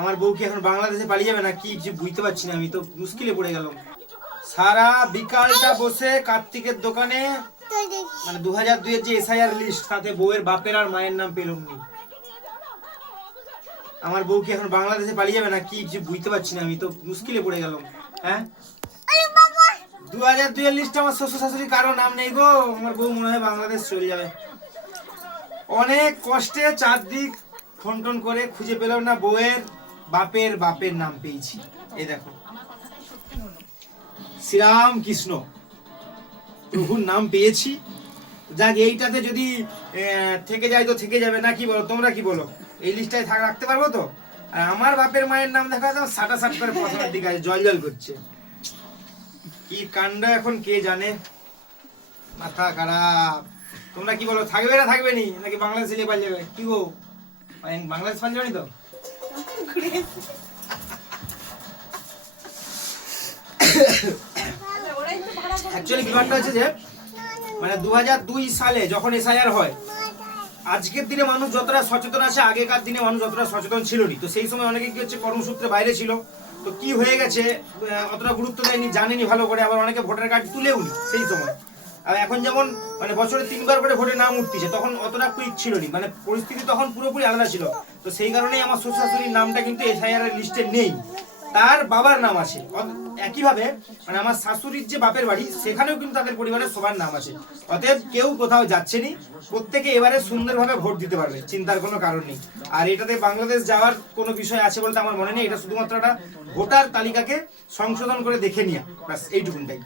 আমার বউ কি এখন বাংলাদেশে পালিয়ে যাবে না কি কিছু বুঝতে পারছি না, আমি তো মুশকিলে পড়ে গেলাম। সারা বিকালটা বসে কার্তিকের দোকানে মানে 2002 এর যে এসআইআর লিস্ট, তাতে বউয়ের বাপের আর মায়ের নাম পেলাম নি। আমার বউ কি এখন বাংলাদেশে পালিয়ে যাবে না কি কিছু বুঝতে পারছি না, আমি তো মুশকিলে পড়ে গেলাম। হ্যাঁ, 2002 এর লিস্টে আমার শ্বশুর শাশুড়ি কারো নাম নেই গো। আমার বউ মনে হয় বাংলাদেশ চলে যাবে। অনেক কষ্টে চারদিক ফোন টোন করে খুঁজে পেলাম না, বউয়ের বাপের নাম পেয়েছি। এই দেখো, শ্রীরাম কৃষ্ণ প্রভুর নাম পেয়েছি। যাক, এইটাতে যদি থেকে যায় তো থেকে যাবে, না কি বলো তোমরা, কি বলো? এই লিস্টটায় রাখতে পারবো তো? আর আমার বাপের মায়ের নাম দেখা তো সাটা সাট করে প্রথমের দিকে আছে, জল জল করছে। কি কাণ্ড এখন কে জানে, মাথা খারাপ। তোমরা কি বলো, থাকবে না থাকবে নি, নাকি বাংলাদেশে নিয়ে পালিয়ে যাবে? কি গো, বাংলাদেশ পালিয়ে যাবে তো? অ্যাকচুয়ালি ব্যাপারটা হচ্ছে যে মানে 2002 সালে যখন এসআইআর হয়, আজকের দিনে মানুষ যতটা সচেতন আছে আগেকার দিনে মানুষ যতটা সচেতন ছিল না। তো সেই সময় অনেকে কি হচ্ছে, কর্মসূত্রে বাইরে ছিল, তো কি হয়ে গেছে অতটা গুরুত্ব দেয়নি, জানেনি ভালো করে, আবার অনেকে ভোটার কার্ড তুলেও নি সেই সময়। আর এখন যেমন মানে বছরে 3বার করে ভোটে নাম উঠতেছে, তখন অতটা কুইক ছিল না, মানে পরিস্থিতি তখন পুরোপুরি আলাদা ছিল। তো সেই কারণেই আমার শ্বশুর শাশুড়ির নামটা কিন্তু এসআইআর এর লিস্টে নেই, তার বাবার নাম আছে। একইভাবে মানে আমার শাশুড়ির যে বাপের বাড়ি, সেখানেও কিন্তু তাদের পরিবারের সবার নাম আছে। অতএব কেউ কোথাও যাচ্ছে নি, প্রত্যেকে এবারে সুন্দরভাবে ভোট দিতে পারবে, চিন্তার কোনো কারণ নেই। আর এটাতে বাংলাদেশ যাওয়ার কোনো বিষয় আছে বলতে আমার মনে নেই, এটা শুধুমাত্র একটা ভোটার তালিকাকে সংশোধন করে দেখে নিয়ে, ব্যাস এইটুকুনটাই।